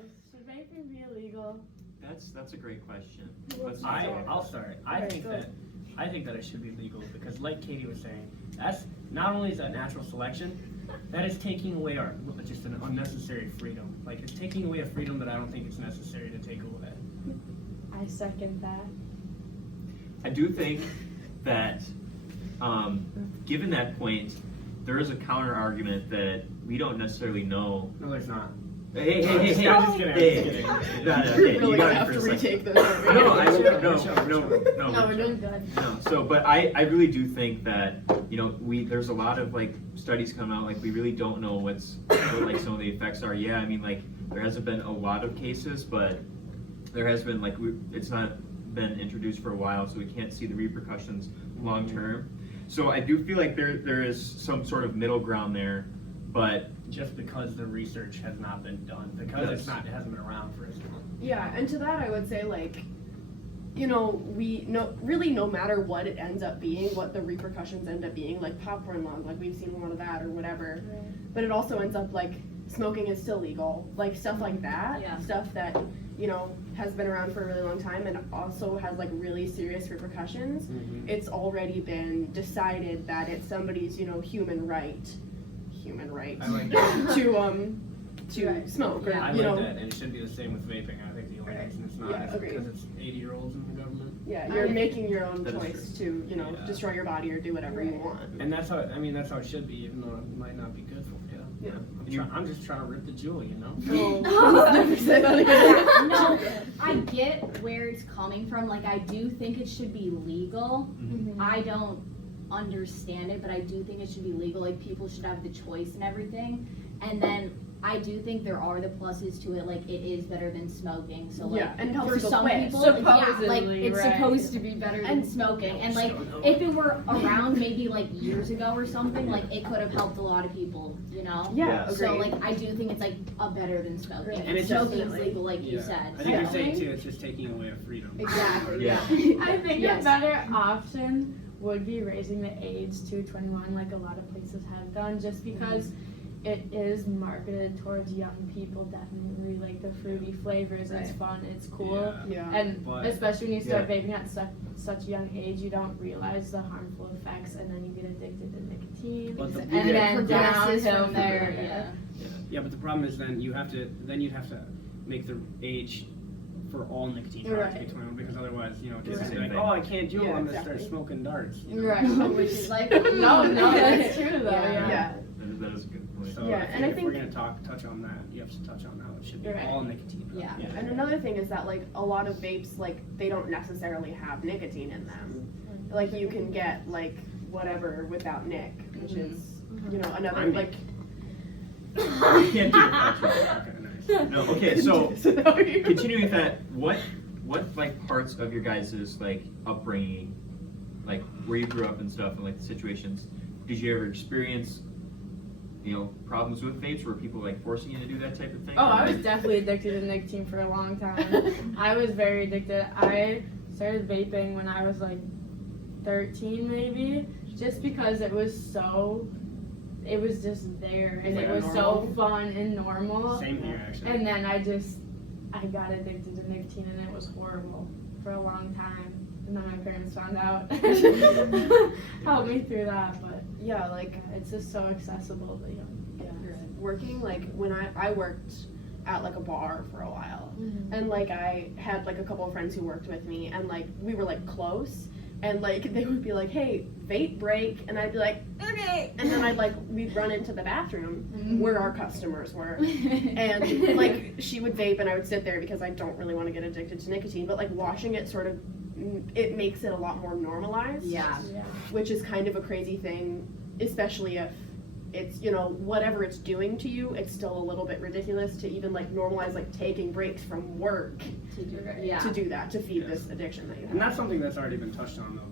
Should vaping be illegal? That's a great question. I'll start. I think that it should be legal because, like Katie was saying, that's not only is that natural selection, that is taking away our just an unnecessary freedom. Like it's taking away a freedom that I don't think it's necessary to take away. I second that. I do think that, given that point, there is a counter argument that we don't necessarly know. No, there's not. Hey, I'm just kidding. Okay, Really you got have it to for a retake second. this. No, No, we're doing good. No, so, but I really do think that, there's a lot of like studies come out, like we really don't know what like some of the effects are. Yeah, I mean, like there hasn't been a lot of cases, but there has been like, it's not been introduced for a while, so we can't see the repercussions long term. So I do feel like there is some sort of middle ground there, but Just because the research has not been done, because it hasn't been around for as long. Yeah, and to that I would say, like, really no matter what it ends up being, what the repercussions end up being, like popcorn laws, like we've seen a lot of that or whatever, but it also ends up like smoking is still legal, like stuff like that, stuff that, has been around for a really long time and also has like really serious repercussions. Mm-hmm. It's already been decided that it's somebody's, human right I like that. to smoke, or, I like that, and it should be the same with vaping. I think the only reason it's not is agreed. because it's 80-year-olds in the government. Yeah, you're making your own That is choice to, destroy your body or do whatever you want. And that's how it should be, even though it might not be good for you. Yeah. I'm just trying to rip the jewel, Never say that again. No, I get where it's coming from. Like, I do think it should be legal. Mhm. I don't understand it, but I do think it should be legal. Like, people should have the choice and everything. And then I do think there are the pluses to it. Like, it is better than smoking. So, like, and it helps for people some quit. people, Supposedly, it's right. supposed to be better than smoking. And, like, if it were around maybe, like, years ago or something, like, it could have helped a lot of people, Yeah, So, agreed. like, I do think it's, like, a better than smoking. And it's smoking is definitely- legal, like you said. I think you're so. saying too, it's just taking away a freedom. Exactly. Yeah. I think Yes. a better option would be raising the age to 21, like a lot of places have done, just because it is marketed towards young people, definitely, like the fruity flavors, it's fun, it's cool, Yeah. and But- especially when you start vaping at such a young age, you don't realize the harmful effects, and then you get addicted to nicotine, But the- and yeah. then Progresses downhill from there, there, Yeah, but the problem is then you'd have to make the age for all nicotine products to be 21, because otherwise, kids would be like, Right. oh, I can't do it, Yeah, I'm gonna exactly. start smoking darts. Right. Which is like, No, that's true though, Yeah. That is a good point. So Yeah, and I if think- we're gonna touch on that, you have to touch on how it should be Right. all nicotine products. Yeah. And another thing is that, like, a lot of vapes, like, they don't necessarily have nicotine in them. Like, you can get, like, whatever without nic, which is, another, I'm like... You can't do that. Okay, nice. No, okay, so So you- continuing with that, what like parts of your guys' like upbringing, like where you grew up and stuff and like the situations, did you ever experience problems with vapes? Were people like forcing you to do that type of thing? Oh, I was definitely addicted to nicotine for a long time. I was very addicted. I started vaping when I was like 13 maybe, just because it was just there and it was so fun and normal. Same here, actually. And then I got addicted to nicotine and it was horrible for a long time. And then my parents found out. Helped me through that, but Yeah, like, it's just so accessible to young kids. working, like, when I worked at, like, a bar for a while, and, like, I had, like, a couple of friends who worked with me, and, like, we were, like, close, and, like, they would be like, hey, vape break, and I'd be like, okay, and then we'd run into the bathroom where our customers were, and, like, she would vape, and I would sit there because I don't really want to get addicted to nicotine, but, like, watching it sort of, it makes it a lot more normalized. yeah. Which is kind of a crazy thing, especially if it's, whatever it's doing to you, it's still a little bit ridiculous to even, like, normalize, like, taking breaks from work Yeah. to do that, to feed this addiction that you have. And that's something that's already been touched on though,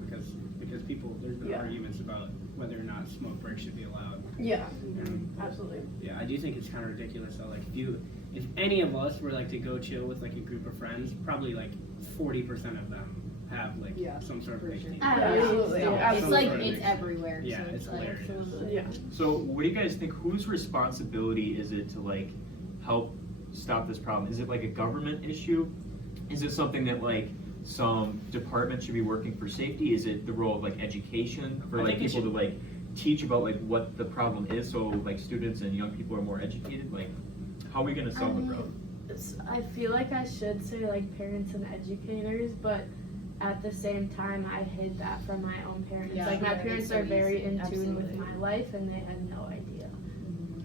because people, there's been Yeah. arguments about whether or not smoke breaks should be allowed. Yeah, And absolutely. yeah, I do think it's kind of ridiculous though. Like if any of us were like to go chill with like a group of friends, probably like 40% of them have like some sort of for nicotine. sure. Absolutely. Yeah, It's absolutely. like, Some sort of it's everywhere. Yeah, so it's like, hilarious. Yeah. So what do you guys think, whose responsibility is it to like help stop this problem? Is it like a government issue? Is it something that like some department should be working for safety? Is it the role of like education for I like think it people to like teach about like what the problem is, so like students and young people are more educated? Like, how are we gonna solve the problem? I feel like I should say like parents and educators, but at the same time I hid that from my own parents. Yeah, like my yeah, parents it's are so very easy. in tune with Absolutely. my life and they had no idea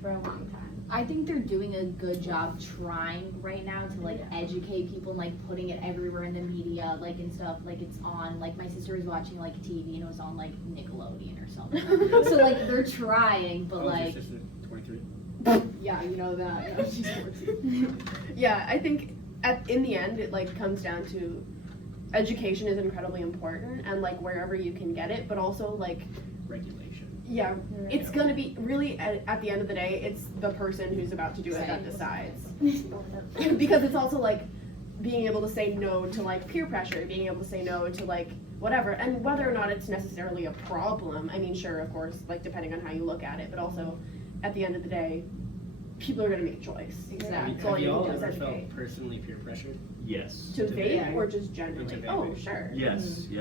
for a long time. I think they're doing a good job trying right now to like educate people and like putting it everywhere in the media, like and stuff. Like it's on, like my sister was watching like TV and it was on like Nickelodeon or something. So like they're trying, but How old is like your sister? 23? yeah, you know that. You know, she's 14. Yeah, I think in the end it like comes down to education is incredibly important and like wherever you can get it, but also like Regulation. yeah, it's gonna be really at the end of the day, it's the person who's about to do it that decides. Because it's also like being able to say no to like peer pressure, being able to say no to like whatever, and whether or not it's necessarily a problem. I mean, sure, of course, like depending on how you look at it, but also at the end of the day, people are gonna make a choice. Exactly. That's all Have you you all can do is ever educate. felt personally peer pressured? Yes. To To vape vape. or just generally? To Oh, vape. sure. Yes. Yeah.